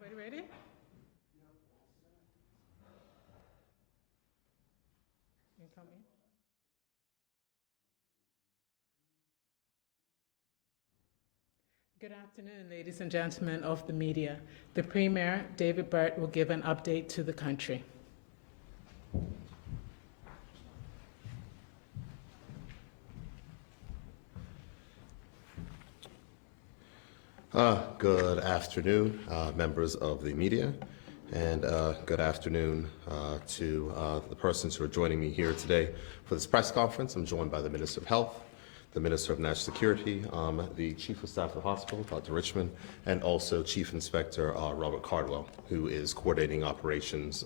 Everybody ready? You come in. Good afternoon, ladies and gentlemen of the media. The Premier, David Burt, will give an update to the country. Good afternoon, members of the media, and good afternoon to the persons who are joining me here today for this press conference. I'm joined by the Minister of Health, the Minister of National Security, the Chief of Staff of the hospital, Dr. Richmond, and also Chief Inspector Robert Cardwell, who is coordinating operations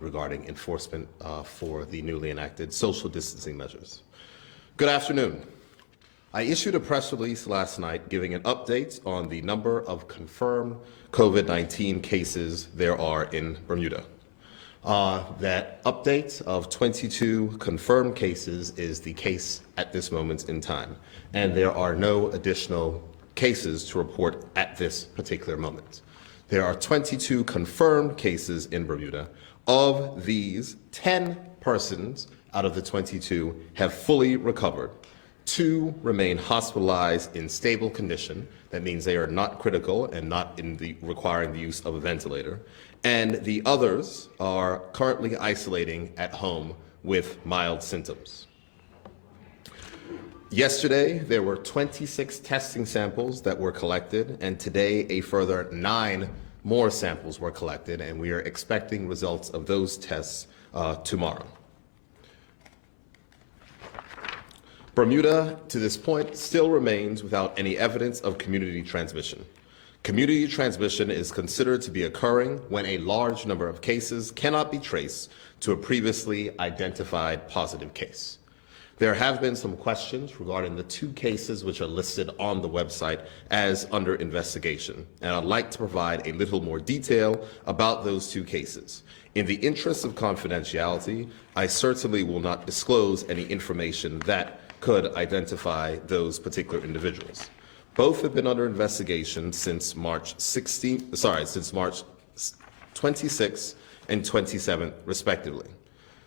regarding enforcement for the newly enacted social distancing measures. Good afternoon. I issued a press release last night giving an update on the number of confirmed COVID-19 cases there are in Bermuda. That update of 22 confirmed cases is the case at this moment in time, and there are no additional cases to report at this particular moment. There are 22 confirmed cases in Bermuda. Of these, 10 persons out of the 22 have fully recovered. 2 remain hospitalized in stable condition. That means they are not critical and not requiring the use of a ventilator. And the others are currently isolating at home with mild symptoms. Yesterday, there were 26 testing samples that were collected, and today a further 9 more samples were collected, and we are expecting results of those tests tomorrow. Bermuda, to this point, still remains without any evidence of community transmission. Community transmission is considered to be occurring when a large number of cases cannot be traced to a previously identified positive case. There have been some questions regarding the 2 cases which are listed on the website as under investigation, and I'd like to provide a little more detail about those 2 cases. In the interest of confidentiality, I certainly will not disclose any information that could identify those particular individuals. Both have been under investigation since March 26th and 27th, respectively.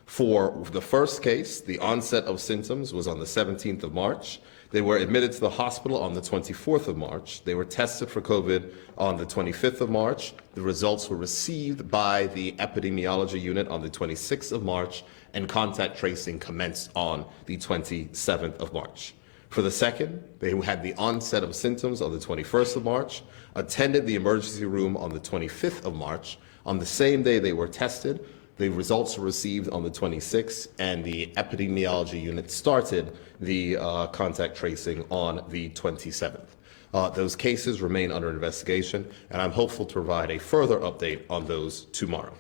For the first case, the onset of symptoms was on the 17th of March. They were admitted to the hospital on the 24th of March. They were tested for COVID on the 25th of March. The results were received by the epidemiology unit on the 26th of March, and contact tracing commenced on the 27th of March. For the second, they had the onset of symptoms on the 21st of March, attended the emergency room on the 25th of March. On the same day they were tested, the results were received on the 26th, and the epidemiology unit started the contact tracing on the 27th. Those cases remain under investigation, and I'm hopeful to provide a further update on those tomorrow.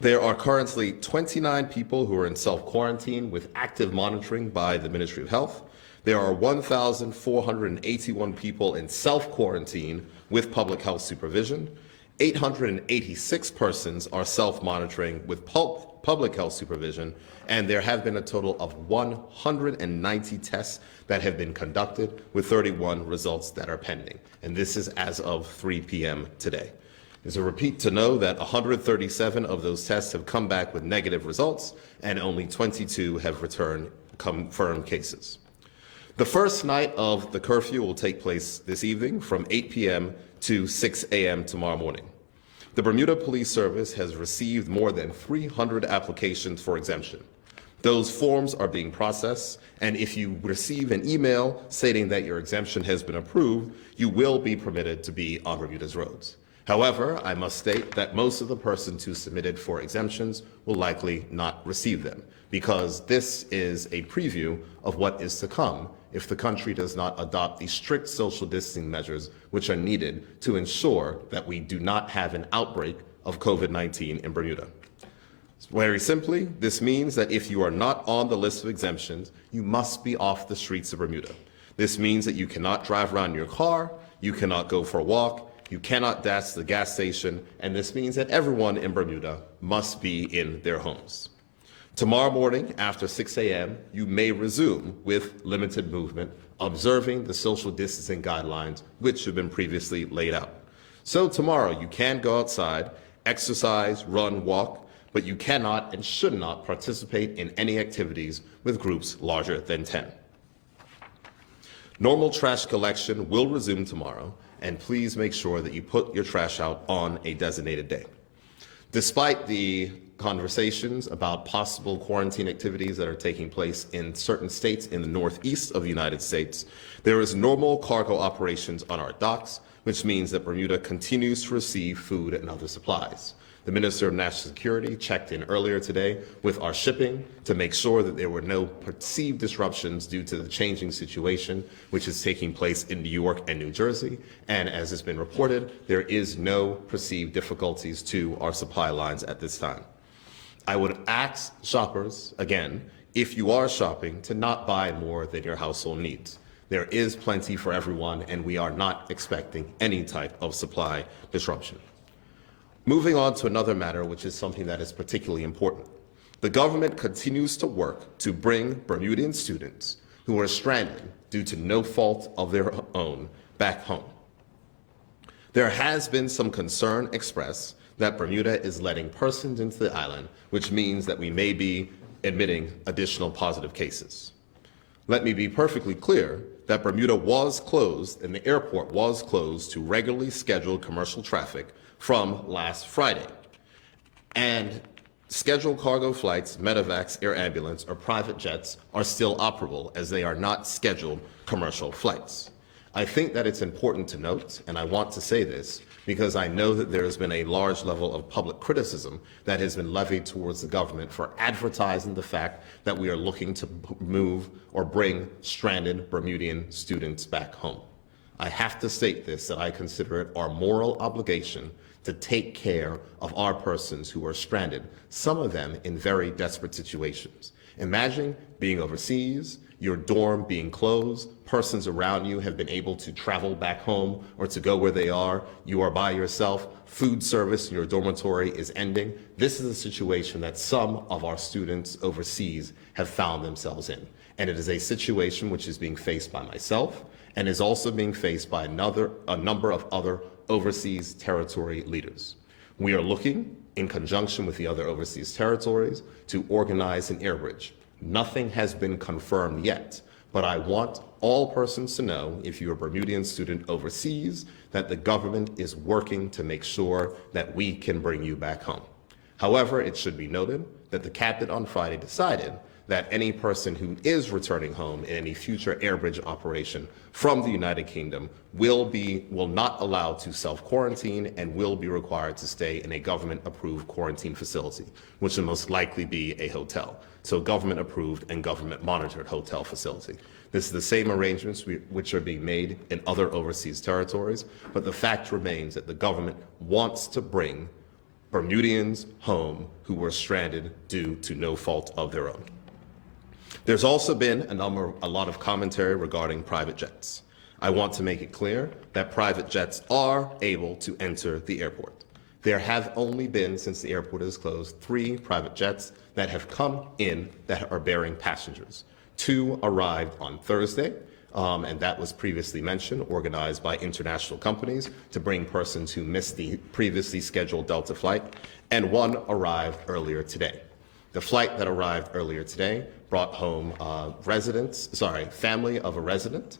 There are currently 29 people who are in self-quarantine with active monitoring by the Ministry of Health. There are 1,481 people in self-quarantine with public health supervision. 886 persons are self-monitoring with public health supervision, and there have been a total of 190 tests that have been conducted, with 31 results that are pending. And this is as of 3 p.m. today. It's a repeat to know that 137 of those tests have come back with negative results, and only 22 have returned confirmed cases. The first night of the curfew will take place this evening from 8 p.m. to 6 a.m. tomorrow morning. The Bermuda Police Service has received more than 300 applications for exemption. Those forms are being processed, and if you receive an email stating that your exemption has been approved, you will be permitted to be on Bermuda's roads. However, I must state that most of the persons who submitted for exemptions will likely not receive them, because this is a preview of what is to come if the country does not adopt the strict social distancing measures which are needed to ensure that we do not have an outbreak of COVID-19 in Bermuda. Very simply, this means that if you are not on the list of exemptions, you must be off the streets of Bermuda. This means that you cannot drive around in your car, you cannot go for a walk, you cannot dash to the gas station, and this means that everyone in Bermuda must be in their homes. Tomorrow morning after 6 a.m., you may resume with limited movement, observing the social distancing guidelines which have been previously laid out. So tomorrow you can go outside, exercise, run, walk, but you cannot and should not participate in any activities with groups larger than 10. Normal trash collection will resume tomorrow, and please make sure that you put your trash out on a designated day. Despite the conversations about possible quarantine activities that are taking place in certain states in the northeast of the United States, there is normal cargo operations on our docks, which means that Bermuda continues to receive food and other supplies. The Minister of National Security checked in earlier today with our shipping to make sure that there were no perceived disruptions due to the changing situation which is taking place in New York and New Jersey. And as has been reported, there is no perceived difficulties to our supply lines at this time. I would ask shoppers, again, if you are shopping, to not buy more than your household needs. There is plenty for everyone, and we are not expecting any type of supply disruption. Moving on to another matter, which is something that is particularly important. The government continues to work to bring Bermudian students who are stranded due to no fault of their own back home. There has been some concern expressed that Bermuda is letting persons into the island, which means that we may be admitting additional positive cases. Let me be perfectly clear that Bermuda was closed and the airport was closed to regularly scheduled commercial traffic from last Friday. And scheduled cargo flights, medevacs, air ambulance, or private jets are still operable as they are not scheduled commercial flights. I think that it's important to note, and I want to say this, because I know that there has been a large level of public criticism that has been levied towards the government for advertising the fact that we are looking to move or bring stranded Bermudian students back home. I have to state this, that I consider it our moral obligation to take care of our persons who are stranded, some of them in very desperate situations. Imagine being overseas, your dorm being closed, persons around you have been able to travel back home or to go where they are, you are by yourself, food service in your dormitory is ending. This is a situation that some of our students overseas have found themselves in. And it is a situation which is being faced by myself and is also being faced by a number of other overseas territory leaders. We are looking, in conjunction with the other overseas territories, to organize an air bridge. Nothing has been confirmed yet, but I want all persons to know, if you're a Bermudian student overseas, that the government is working to make sure that we can bring you back home. However, it should be noted that the cabinet on Friday decided that any person who is returning home in any future air bridge operation from the United Kingdom will not allow to self-quarantine and will be required to stay in a government-approved quarantine facility, which will most likely be a hotel. So government-approved and government-monitored hotel facility. This is the same arrangements which are being made in other overseas territories, but the fact remains that the government wants to bring Bermudians home who were stranded due to no fault of their own. There's also been a lot of commentary regarding private jets. I want to make it clear that private jets are able to enter the airport. There have only been, since the airport is closed, 3 private jets that have come in that are bearing passengers. 2 arrived on Thursday, and that was previously mentioned, organized by international companies to bring persons who missed the previously scheduled Delta flight, and 1 arrived earlier today. The flight that arrived earlier today brought home family of a resident,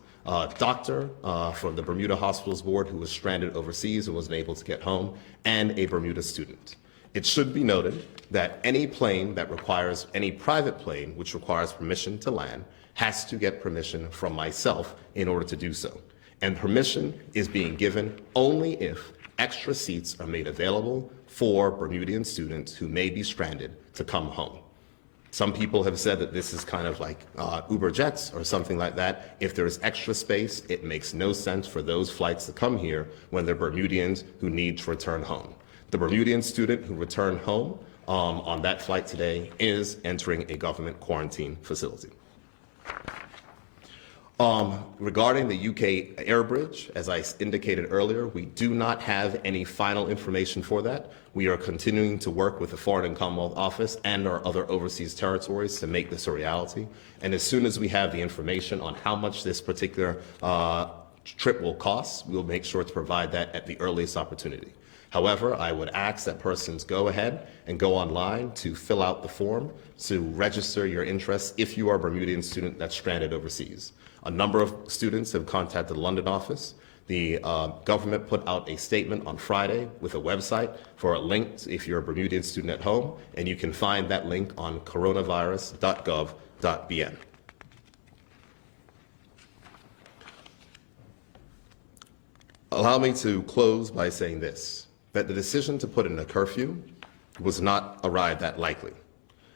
doctor from the Bermuda Hospitals Board who was stranded overseas and wasn't able to get home, and a Bermuda student. It should be noted that any private plane which requires permission to land has to get permission from myself in order to do so. And permission is being given only if extra seats are made available for Bermudian students who may be stranded to come home. Some people have said that this is kind of like Uber jets or something like that. If there is extra space, it makes no sense for those flights to come here when they're Bermudians who need to return home. The Bermudian student who returned home on that flight today is entering a government quarantine facility. Regarding the UK air bridge, as I indicated earlier, we do not have any final information for that. We are continuing to work with the Foreign and Commonwealth Office and our other overseas territories to make this a reality. And as soon as we have the information on how much this particular trip will cost, we'll make sure to provide that at the earliest opportunity. However, I would ask that persons go ahead and go online to fill out the form to register your interest if you are a Bermudian student that's stranded overseas. A number of students have contacted the London office. The government put out a statement on Friday with a website for a link if you're a Bermudian student at home, and you can find that link on coronavirus.gov.bn. Allow me to close by saying this, that the decision to put in a curfew was not arrived at lightly.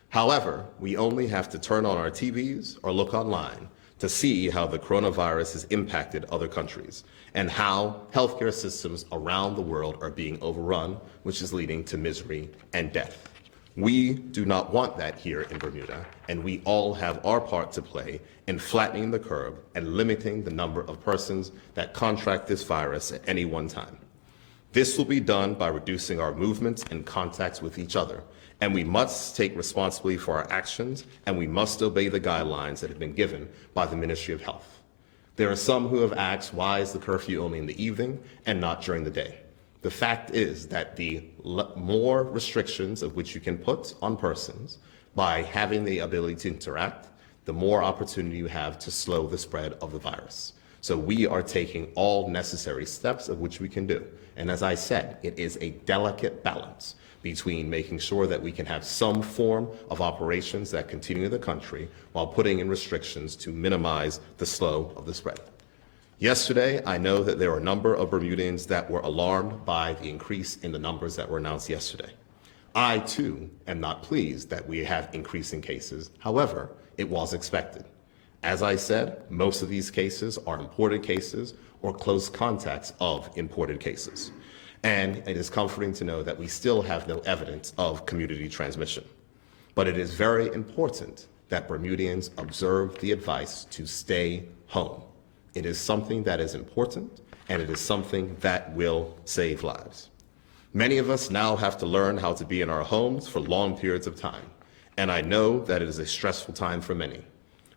However, we only have to turn on our TVs or look online to see how the coronavirus has impacted other countries and how healthcare systems around the world are being overrun, which is leading to misery and death. We do not want that here in Bermuda, and we all have our part to play in flattening the curve and limiting the number of persons that contract this virus at any one time. This will be done by reducing our movements and contacts with each other, and we must take responsibility for our actions, and we must obey the guidelines that have been given by the Ministry of Health. There are some who have asked, why is the curfew only in the evening and not during the day? The fact is that the more restrictions of which you can put on persons by having the ability to interact, the more opportunity you have to slow the spread of the virus. So we are taking all necessary steps of which we can do. And as I said, it is a delicate balance between making sure that we can have some form of operations that continue in the country while putting in restrictions to minimize the slow of the spread. Yesterday, I know that there were a number of Bermudians that were alarmed by the increase in the numbers that were announced yesterday. I, too, am not pleased that we have increasing cases. However, it was expected. As I said, most of these cases are imported cases or close contacts of imported cases. And it is comforting to know that we still have no evidence of community transmission. But it is very important that Bermudians observe the advice to stay home. It is something that is important, and it is something that will save lives. Many of us now have to learn how to be in our homes for long periods of time, and I know that it is a stressful time for many.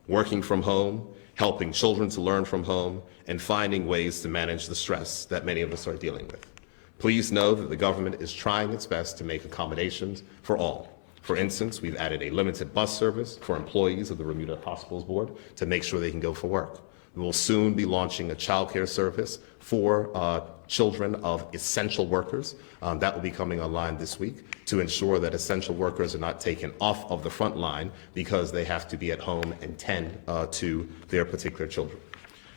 Working from home, helping children to learn from home, and finding ways to manage the stress that many of us are dealing with. Please know that the government is trying its best to make accommodations for all. For instance, we've added a limited bus service for employees of the Bermuda Hospitals Board to make sure they can go for work. We will soon be launching a childcare service for children of essential workers. That will be coming online this week to ensure that essential workers are not taken off of the front line because they have to be at home and tend to their particular children.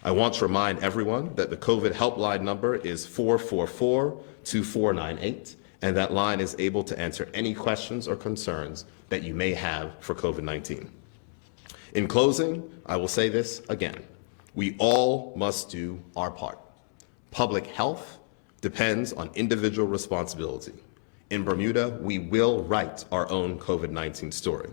I want to remind everyone that the COVID helpline number is 444-2498, and that line is able to answer any questions or concerns that you may have for COVID-19. In closing, I will say this again. We all must do our part. Public health depends on individual responsibility. In Bermuda, we will write our own COVID-19 story.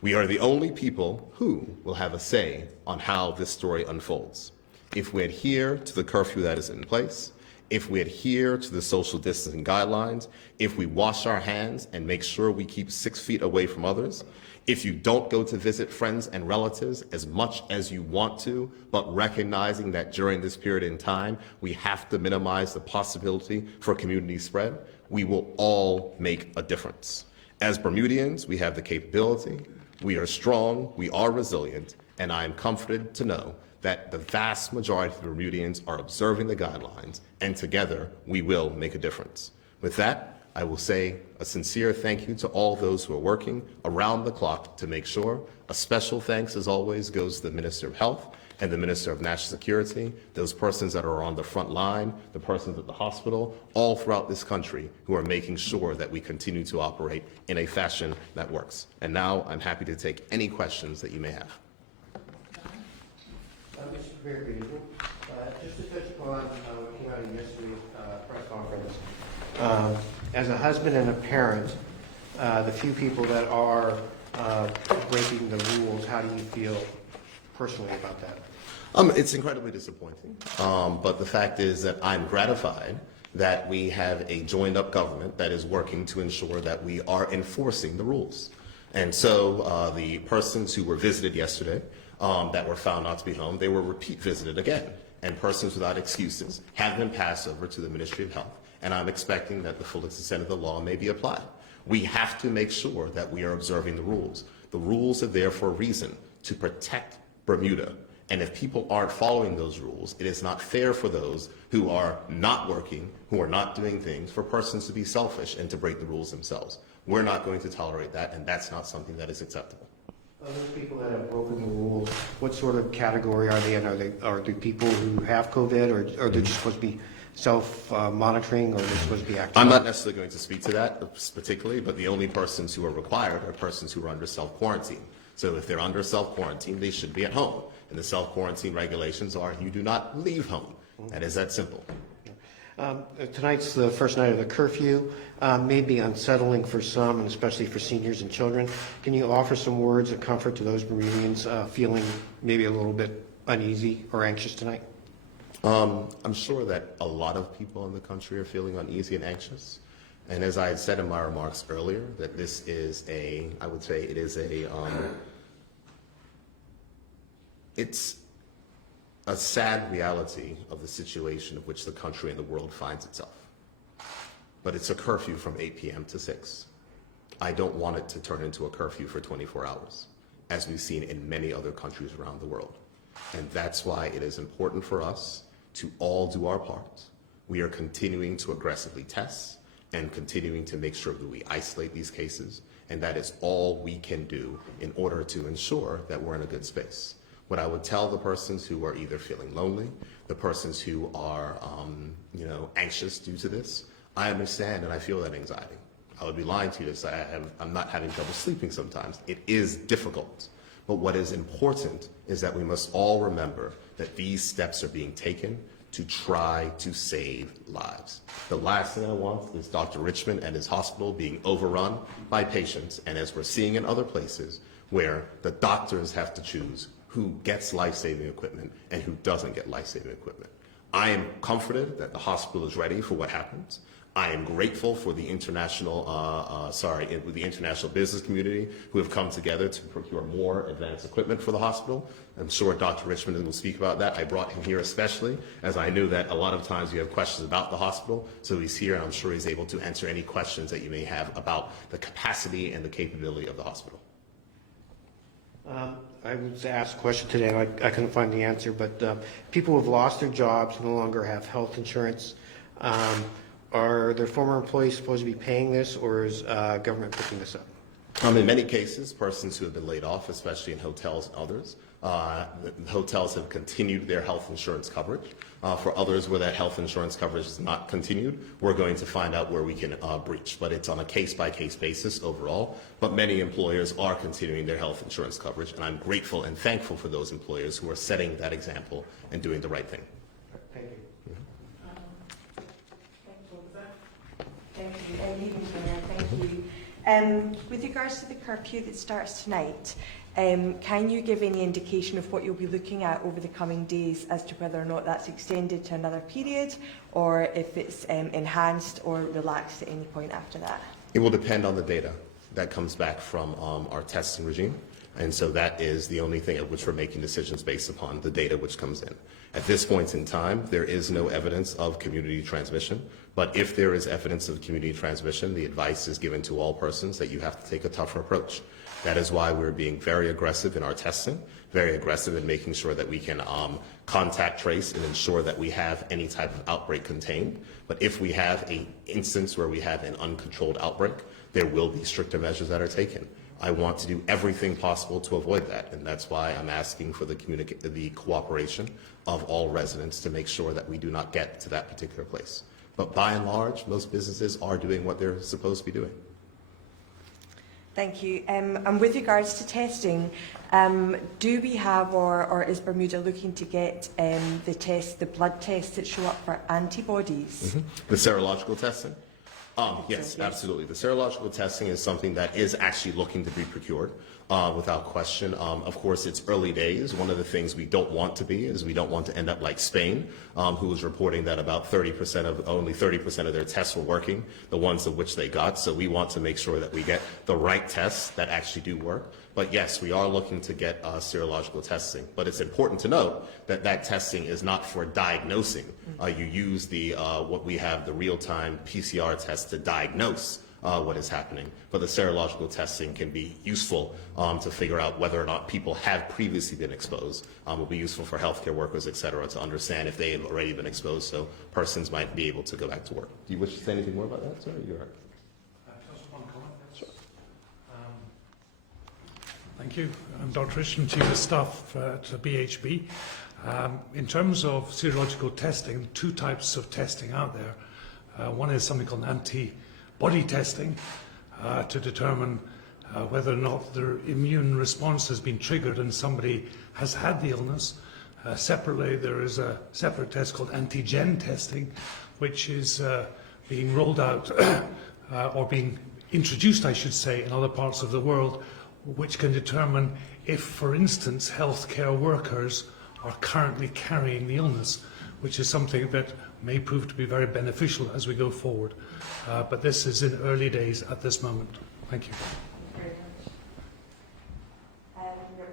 We are the only people who will have a say on how this story unfolds. If we adhere to the curfew that is in place, if we adhere to the social distancing guidelines, if we wash our hands and make sure we keep 6 feet away from others, if you don't go to visit friends and relatives as much as you want to, but recognizing that during this period in time, we have to minimize the possibility for community spread, we will all make a difference. As Bermudians, we have the capability, we are strong, we are resilient, and I am comforted to know that the vast majority of Bermudians are observing the guidelines, and together we will make a difference. With that, I will say a sincere thank you to all those who are working around the clock to make sure. A special thanks, as always, goes to the Minister of Health and the Minister of National Security, those persons that are on the front line, the persons at the hospital, all throughout this country who are making sure that we continue to operate in a fashion that works. And now I'm happy to take any questions that you may have. Mr. Greer, good evening. Just to touch upon what came out in yesterday's press conference. As a husband and a parent, the few people that are breaking the rules, how do you feel personally about that? It's incredibly disappointing, but the fact is that I'm gratified that we have a joined-up government that is working to ensure that we are enforcing the rules. And so the persons who were visited yesterday that were found not to be home, they were repeat visited again. And persons without excuses have been passed over to the Ministry of Health, and I'm expecting that the full extent of the law may be applied. We have to make sure that we are observing the rules. The rules are there for a reason, to protect Bermuda. And if people aren't following those rules, it is not fair for those who are not working, who are not doing things, for persons to be selfish and to break the rules themselves. We're not going to tolerate that, and that's not something that is acceptable. Those people that have broken the rules, what sort of category are they in? Are they people who have COVID, or are they just supposed to be self-monitoring, or are they supposed to be active? I'm not necessarily going to speak to that particularly, but the only persons who are required are persons who are under self-quarantine. So if they're under self-quarantine, they should be at home. And the self-quarantine regulations are you do not leave home. That is that simple. Tonight's the first night of the curfew. May be unsettling for some, and especially for seniors and children. Can you offer some words of comfort to those Bermudians feeling maybe a little bit uneasy or anxious tonight? I'm sure that a lot of people in the country are feeling uneasy and anxious. And as I had said in my remarks earlier, that this is I would say it is it's a sad reality of the situation of which the country and the world finds itself. But it's a curfew from 8 p.m. to 6. I don't want it to turn into a curfew for 24 hours, as we've seen in many other countries around the world. And that's why it is important for us to all do our part. We are continuing to aggressively test and continuing to make sure that we isolate these cases, and that is all we can do in order to ensure that we're in a good space. What I would tell the persons who are either feeling lonely, the persons who are anxious due to this, I understand and I feel that anxiety. I would be lying to you to say I'm not having trouble sleeping sometimes. It is difficult. But what is important is that we must all remember that these steps are being taken to try to save lives. The last thing I want is Dr. Richmond and his hospital being overrun by patients, and as we're seeing in other places where the doctors have to choose who gets life-saving equipment and who doesn't get life-saving equipment. I am comforted that the hospital is ready for what happens. I am grateful for the international business community who have come together to procure more advanced equipment for the hospital. I'm sure Dr. Richmond will speak about that. I brought him here especially as I knew that a lot of times you have questions about the hospital. So he's here and I'm sure he's able to answer any questions that you may have about the capacity and the capability of the hospital. I was asked a question today, and I couldn't find the answer, but people who have lost their jobs no longer have health insurance. Are their former employees supposed to be paying this, or is government picking this up? In many cases, persons who have been laid off, especially in hotels and others, the hotels have continued their health insurance coverage. For others where that health insurance coverage is not continued, we're going to find out where we can breach. But it's on a case-by-case basis overall. But many employers are continuing their health insurance coverage, and I'm grateful and thankful for those employers who are setting that example and doing the right thing. Thank you. Thank you. Good evening, Mayor. Thank you. With regards to the curfew that starts tonight, can you give any indication of what you'll be looking at over the coming days as to whether or not that's extended to another period, or if it's enhanced or relaxed at any point after that? It will depend on the data that comes back from our testing regime. And so that is the only thing at which we're making decisions based upon the data which comes in. At this point in time, there is no evidence of community transmission. But if there is evidence of community transmission, the advice is given to all persons that you have to take a tougher approach. That is why we're being very aggressive in our testing, very aggressive in making sure that we can contact trace and ensure that we have any type of outbreak contained. But if we have an instance where we have an uncontrolled outbreak, there will be stricter measures that are taken. I want to do everything possible to avoid that, and that's why I'm asking for the cooperation of all residents to make sure that we do not get to that particular place. But by and large, most businesses are doing what they're supposed to be doing. Thank you. And with regards to testing, do we have or is Bermuda looking to get the blood tests that show up for antibodies? The serological testing? Yes, absolutely. The serological testing is something that is actually looking to be procured without question. Of course, it's early days. One of the things we don't want to be is we don't want to end up like Spain, who was reporting that about only 30% of their tests were working, the ones of which they got. So we want to make sure that we get the right tests that actually do work. But yes, we are looking to get serological testing. But it's important to note that that testing is not for diagnosing. You use the what we have, the real-time PCR test to diagnose what is happening. But the serological testing can be useful to figure out whether or not people have previously been exposed. Will be useful for healthcare workers, et cetera, to understand if they have already been exposed, so persons might be able to go back to work. Do you wish to say anything more about that, sir? You're right. Just one comment. Sure. Thank you. I'm Dr. Richmond, Chief of Staff at BHB. In terms of serological testing, two types of testing out there. One is something called antibody testing to determine whether or not their immune response has been triggered and somebody has had the illness. Separately, there is a separate test called antigen testing, which is being rolled out or being introduced, I should say, in other parts of the world, which can determine if, for instance, healthcare workers are currently carrying the illness, which is something that may prove to be very beneficial as we go forward. But this is in early days at this moment. Thank you.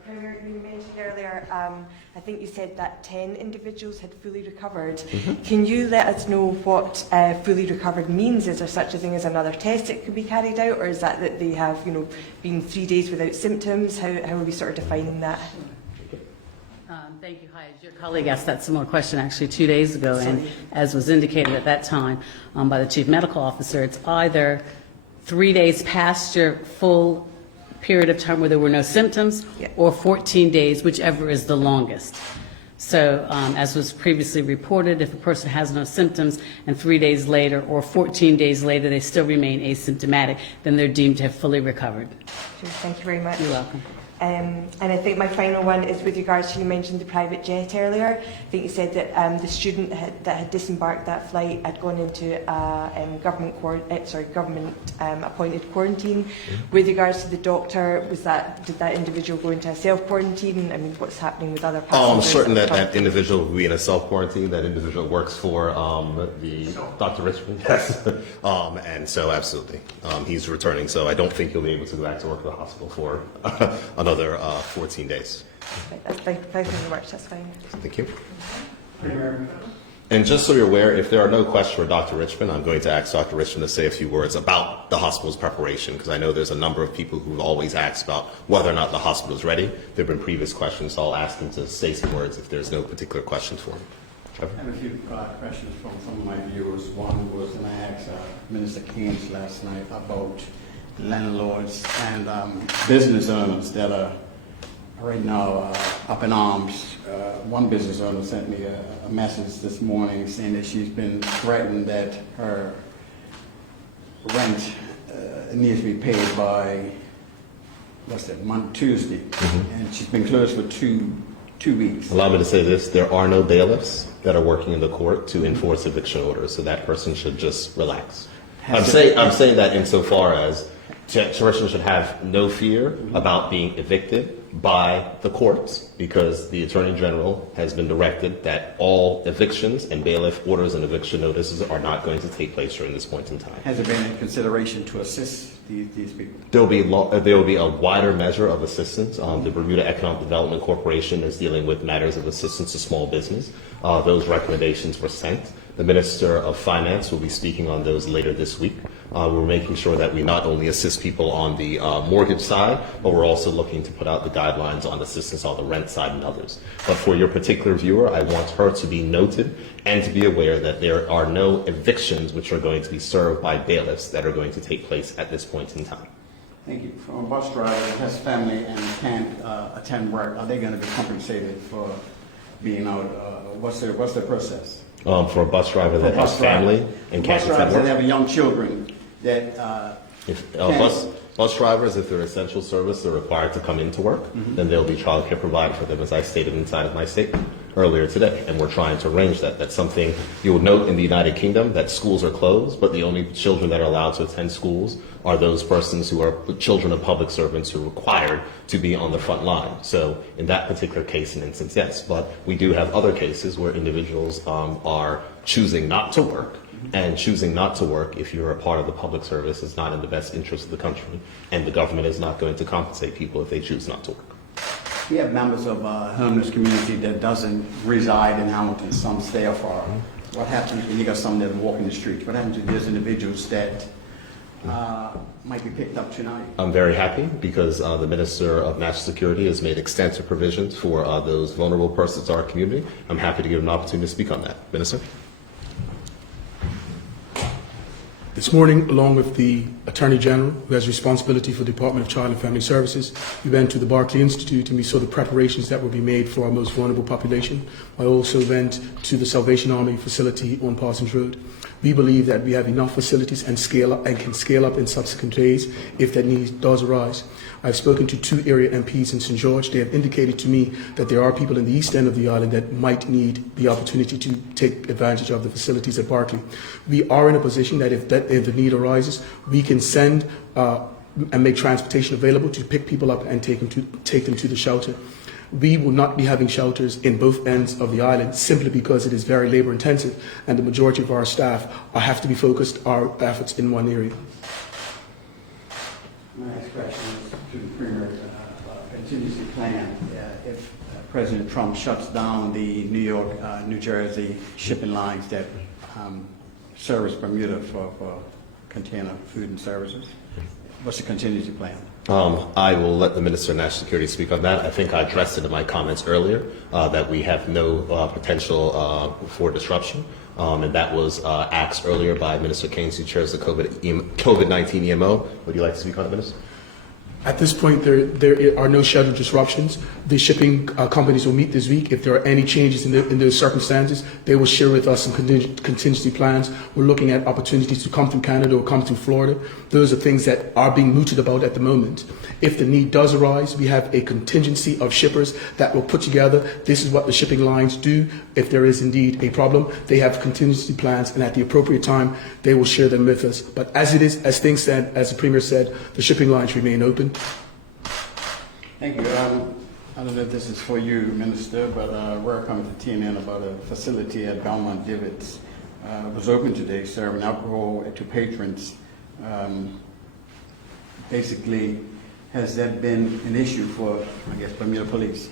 Premier, you mentioned earlier, I think you said that 10 individuals had fully recovered. Can you let us know what fully recovered means? Is there such a thing as another test that could be carried out, or is that they have, been 3 days without symptoms? How are we sort of defining that? Thank you. Hi. Your colleague asked that similar question actually 2 days ago, and as was indicated at that time by the Chief Medical Officer, it's either 3 days past your full period of time where there were no symptoms, or 14 days, whichever is the longest. So as was previously reported, if a person has no symptoms and 3 days later or 14 days later they still remain asymptomatic, then they're deemed to have fully recovered. Thank you very much. You're welcome. And I think my final one is with regards to, you mentioned the private jet earlier. I think you said that the student that had disembarked that flight had gone into government appointed quarantine. With regards to the doctor, did that individual go into a self-quarantine? I mean, what's happening with other passengers? I'm certain that that individual will be in a self-quarantine. That individual works for the Dr. Richmond. Yes. And so absolutely, he's returning. So I don't think he'll be able to go back to work at the hospital for another 14 days. Thank you very much. That's fine. Thank you. And just so you're aware, if there are no questions for Dr. Richmond, I'm going to ask Dr. Richmond to say a few words about the hospital's preparation, because I know there's a number of people who've always asked about whether or not the hospital is ready. There have been previous questions, so I'll ask him to say some words if there's no particular questions for him. Trevor? I have a few questions from some of my viewers. One was, and I asked Minister Keynes last night about landlords and business owners that are right now up in arms. One business owner sent me a message this morning saying that she's been threatened that her rent needs to be paid by, Tuesday, and she's been closed for two weeks. Allow me to say this, there are no bailiffs that are working in the court to enforce eviction orders, so that person should just relax. I'm saying that insofar as Richmond should have no fear about being evicted by the courts, because the Attorney General has been directed that all evictions and bailiff orders and eviction notices are not going to take place during this point in time. Has there been any consideration to assist these people? There will be a wider measure of assistance. The Bermuda Economic Development Corporation is dealing with matters of assistance to small business. Those recommendations were sent. The Minister of Finance will be speaking on those later this week. We're making sure that we not only assist people on the mortgage side, but we're also looking to put out the guidelines on assistance on the rent side and others. But for your particular viewer, I want her to be noted and to be aware that there are no evictions which are going to be served by bailiffs that are going to take place at this point in time. Thank you. From a bus driver that has family and can't attend work, are they going to be compensated for being out? What's their process? For a bus driver that has family and can't attend drivers work? that have young children that Bus drivers, if they're essential service, are required to come into work, then there'll be childcare provided for them, as I stated inside of my statement. earlier today, and we're trying to arrange that. That's something you will note in the United Kingdom, that schools are closed, but the only children that are allowed to attend schools are those persons who are children of public servants who are required to be on the front line. So in that particular case and instance, yes, but we do have other cases where individuals are choosing not to work, and choosing not to work if you're a part of the public service is not in the best interest of the country, and the government is not going to compensate people if they choose not to work. We have members of our homeless community that doesn't reside in Hamilton, some stay afar. What happens when you got some that walk in the streets? What happens to those individuals that might be picked up tonight? I'm very happy because the Minister of National Security has made extensive provisions for those vulnerable persons in our community. I'm happy to give an opportunity to speak on that. Minister? This morning, along with the Attorney General, who has responsibility for the Department of Child and Family Services, we went to the Barclay Institute and we saw the preparations that will be made for our most vulnerable population. I also went to the Salvation Army facility on Parsons Road. We believe that we have enough facilities and can scale up in subsequent days if that need does arise. I've spoken to 2 area MPs in St. George. They have indicated to me that there are people in the east end of the island that might need the opportunity to take advantage of the facilities at Barclay. We are in a position that if the need arises, we can send and make transportation available to pick people up and take them to the shelter. We will not be having shelters in both ends of the island simply because it is very labor intensive and the majority of our staff have to be focused our efforts in one area. My next question is to the Premier. Contingency plan. If President Trump shuts down the New York, New Jersey shipping lines that service Bermuda for container food and services, what's the contingency plan? I will let the Minister of National Security speak on that. I think I addressed it in my comments earlier that we have no potential for disruption. And that was asked earlier by Minister Keynes, who chairs the COVID-19 EMO. Would you like to speak on it, Minister? At this point, there are no scheduled disruptions. The shipping companies will meet this week. If there are any changes in those circumstances, they will share with us some contingency plans. We're looking at opportunities to come through Canada or come through Florida. Those are things that are being mooted about at the moment. If the need does arise, we have a contingency of shippers that will put together, this is what the shipping lines do. If there is indeed a problem, they have contingency plans, and at the appropriate time, they will share them with us. But as it is, as things stand, as the Premier said, the shipping lines remain open. Thank you. I don't know if this is for you, Minister, but we're coming to TNN about a facility at Belmont Divots. It was open today, serving alcohol to patrons. Basically, has that been an issue for, I guess, Bermuda Police?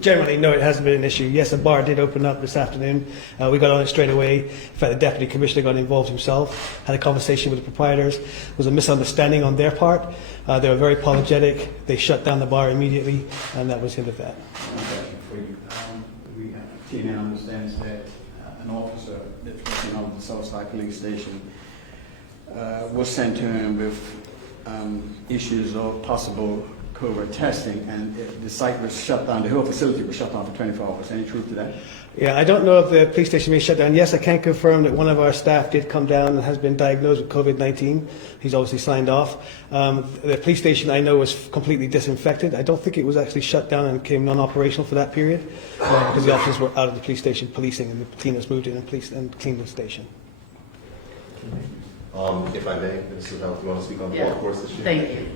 Generally, no, it hasn't been an issue. Yes, a bar did open up this afternoon. We got on it straight away. In fact, the Deputy Commissioner got involved himself, had a conversation with the proprietors. There was a misunderstanding on their part. They were very apologetic. They shut down the bar immediately, and that was the end of that. TNN understands that an officer that's working on the Southside Police Station was sent to him with issues of possible COVID testing, and the site was shut down, the whole facility was shut down for 24 hours. Any truth to that? Yeah, I don't know if the police station being shut down. Yes, I can confirm that one of our staff did come down and has been diagnosed with COVID-19. He's obviously signed off. The police station, I know, was completely disinfected. I don't think it was actually shut down and became non-operational for that period because the officers were out of the police station policing, and the cleaners moved in and cleaned the station. If I may, Minister Health, do you want to speak on the golf course issue? Thank you.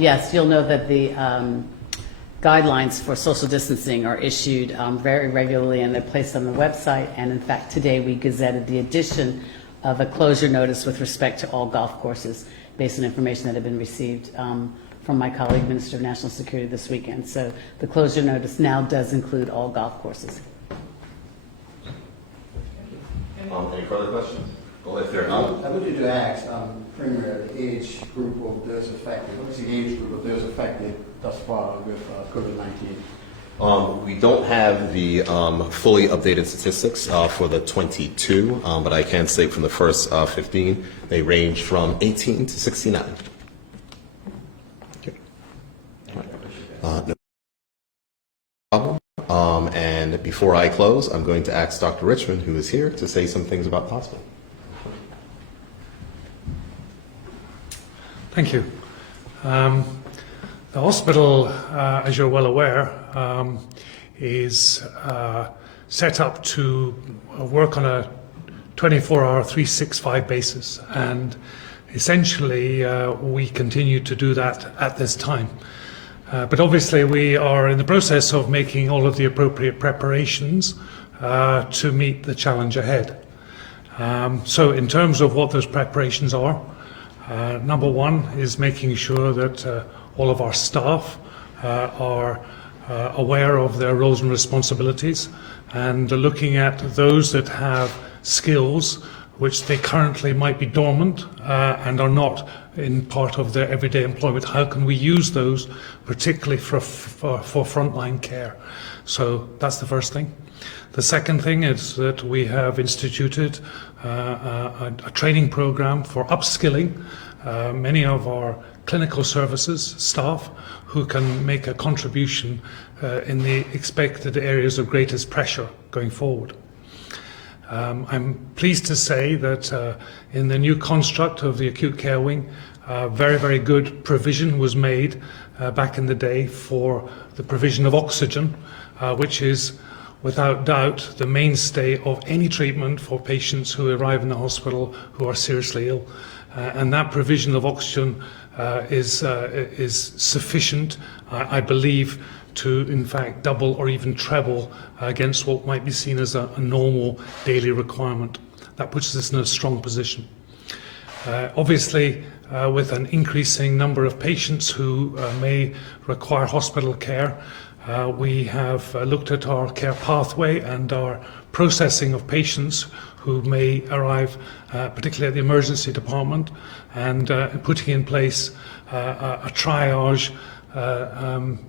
Yes, you'll know that the guidelines for social distancing are issued very regularly, and they're placed on the website. And in fact, today we gazetted the addition of a closure notice with respect to all golf courses based on information that had been received from my colleague, Minister of National Security, this weekend. So the closure notice now does include all golf courses. Any further questions? Well, if there are I would you to ask, Premier, the age group of those affected. What is the age group of those affected thus far with COVID-19? We don't have the fully updated statistics for the 22, but I can say from the first 15, they range from 18 to 69. Okay. No problem. And before I close, I'm going to ask Dr. Richmond, who is here, to say some things about the hospital. Thank you. The hospital, as you're well aware, is set up to work on a 24-hour, 365 basis, and essentially we continue to do that at this time. But obviously we are in the process of making all of the appropriate preparations to meet the challenge ahead. So in terms of what those preparations are, number one is making sure that all of our staff are aware of their roles and responsibilities, and looking at those that have skills which they currently might be dormant and are not in part of their everyday employment. How can we use those, particularly for frontline care? So that's the first thing. The second thing is that we have instituted a training program for upskilling many of our clinical services staff who can make a contribution in the expected areas of greatest pressure going forward. I'm pleased to say that in the new construct of the acute care wing, very, very good provision was made back in the day for the provision of oxygen, which is without doubt the mainstay of any treatment for patients who arrive in the hospital who are seriously ill. And that provision of oxygen is sufficient, I believe, to in fact double or even treble against what might be seen as a normal daily requirement. That puts us in a strong position. Obviously, with an increasing number of patients who may require hospital care, we have looked at our care pathway and our processing of patients who may arrive, particularly at the emergency department, and putting in place a triage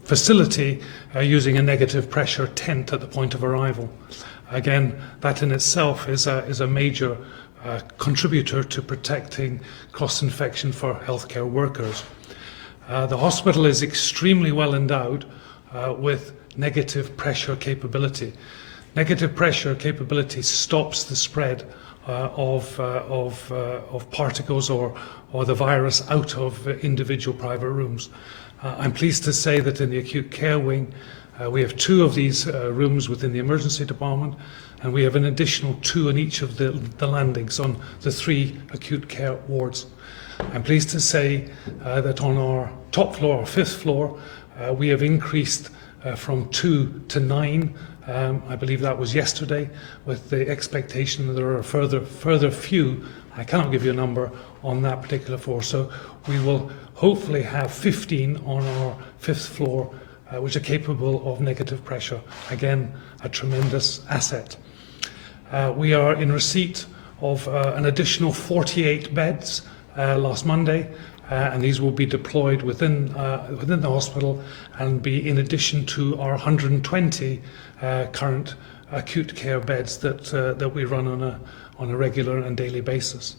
facility using a negative pressure tent at the point of arrival. Again, that in itself is a major contributor to protecting cross-infection for healthcare workers. The hospital is extremely well endowed with negative pressure capability. Negative pressure capability stops the spread of particles or the virus out of individual private rooms. I'm pleased to say that in the acute care wing, we have 2 of these rooms within the emergency department, and we have an additional 2 in each of the landings on the 3 acute care wards. I'm pleased to say that on our top floor, our 5th floor, we have increased from 2 to 9. I believe that was yesterday, with the expectation that there are a further few. I cannot give you a number on that particular floor. So we will hopefully have 15 on our 5th floor, which are capable of negative pressure. Again, a tremendous asset. We are in receipt of an additional 48 beds last Monday, and these will be deployed within the hospital and be in addition to our 120 current acute care beds that we run on a regular and daily basis.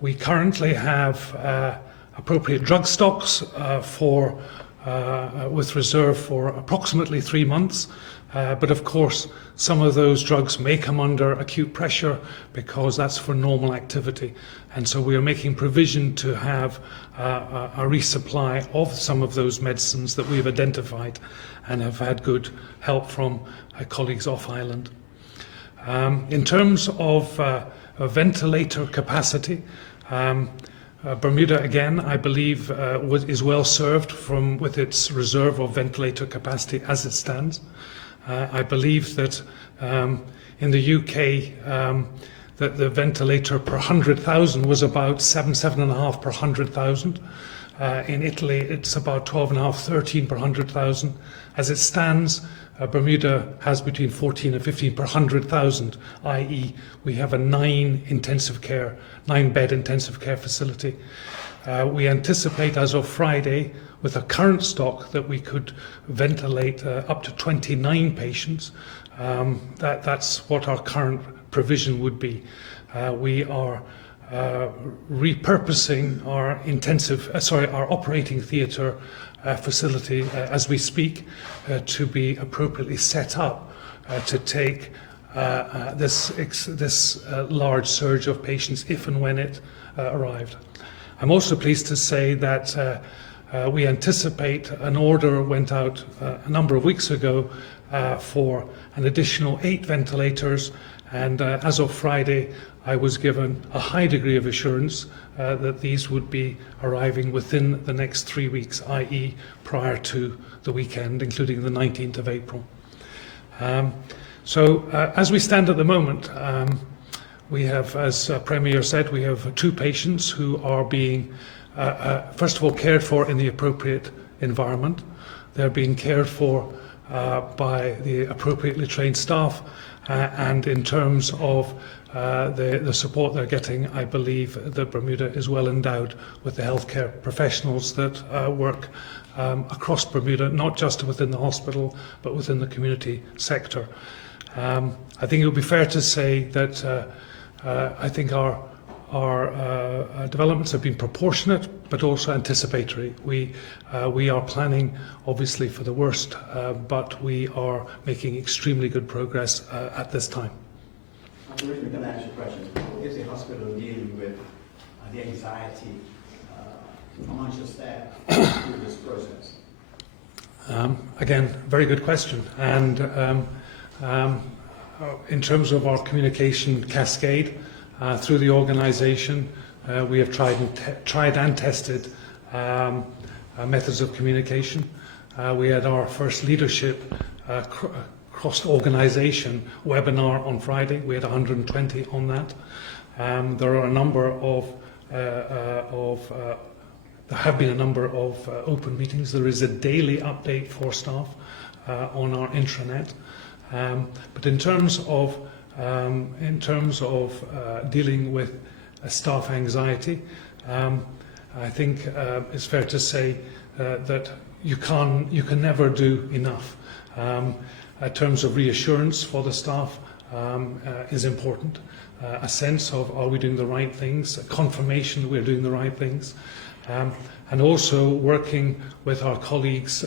We currently have appropriate drug stocks with reserve for approximately 3 months, but of course some of those drugs may come under acute pressure because that's for normal activity, and so we are making provision to have a resupply of some of those medicines that we've identified and have had good help from colleagues off island. In terms of ventilator capacity, Bermuda, again, I believe, is well served with its reserve of ventilator capacity as it stands. I believe that in the UK, that the ventilator per 100,000 was about 7.5 per 100,000. In Italy, it's about 12.5, 13 per 100,000. As it stands, Bermuda has between 14 and 15 per 100,000, i.e. we have a 9-bed intensive care facility. We anticipate as of Friday, with a current stock, that we could ventilate up to 29 patients. That's what our current provision would be. We are repurposing our operating theatre facility as we speak to be appropriately set up to take this large surge of patients if and when it arrived. I'm also pleased to say that We anticipate an order went out a number of weeks ago for an additional 8 ventilators, and as of Friday, I was given a high degree of assurance that these would be arriving within the next 3 weeks, i.e. prior to the weekend, including the 19th of April. As we stand at the moment, we have, as Premier said, we have 2 patients who are being, first of all, cared for in the appropriate environment. They're being cared for by the appropriately trained staff, and in terms of the support they're getting, I believe that Bermuda is well endowed with the healthcare professionals that work across Bermuda, not just within the hospital, but within the community sector. I think it would be fair to say that I think our developments have been proportionate, but also anticipatory. We are planning, obviously, for the worst, but we are making extremely good progress at this time. I'm going to ask you a question. Is the hospital dealing with the anxiety amongst the staff through this process? Again, very good question. And in terms of our communication cascade through the organisation, we have tried and tested methods of communication. We had our first leadership cross-organisation webinar on Friday. We had 120 on that. There are a number of there have been a number of open meetings. There is a daily update for staff on our intranet. But in terms of dealing with staff anxiety, I think it's fair to say that you can never do enough. In terms of reassurance for the staff is important. A sense of, are we doing the right things? A confirmation that we're doing the right things. And also working with our colleagues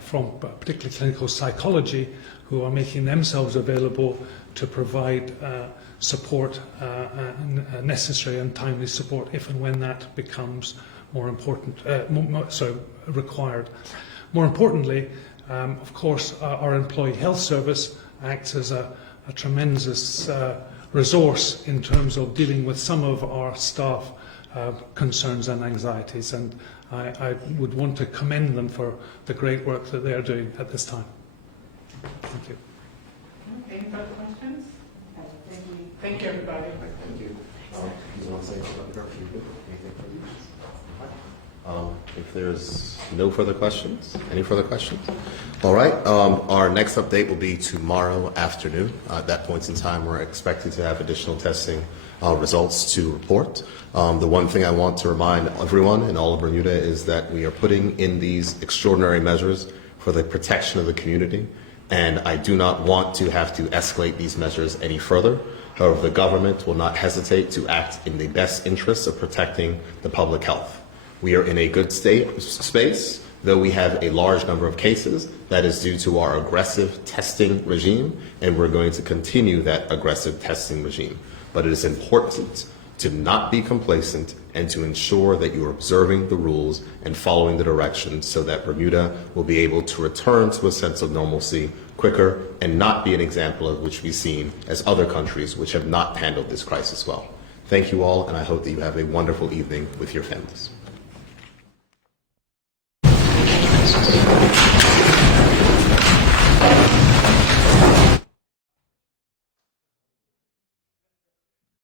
from particularly clinical psychology, who are making themselves available to provide support, necessary and timely support, if and when that becomes more important, required. More importantly, of course, our employee health service acts as a tremendous resource in terms of dealing with some of our staff concerns and anxieties, and I would want to commend them for the great work that they are doing at this time. Thank you. Any further questions? Thank you. Thank you, everybody. Thank you. You want to say something about the curfew? Anything further? If there's no further questions, any further questions? All right. Our next update will be tomorrow afternoon. At that point in time, we're expected to have additional testing results to report. The one thing I want to remind everyone in all of Bermuda is that we are putting in these extraordinary measures for the protection of the community, and I do not want to have to escalate these measures any further. However, the government will not hesitate to act in the best interests of protecting the public health. We are in a good space, though we have a large number of cases. That is due to our aggressive testing regime, and we're going to continue that aggressive testing regime. But it is important to not be complacent and to ensure that you are observing the rules and following the directions so that Bermuda will be able to return to a sense of normalcy quicker and not be an example of which we've seen as other countries which have not handled this crisis well. Thank you all, and I hope that you have a wonderful evening with your families.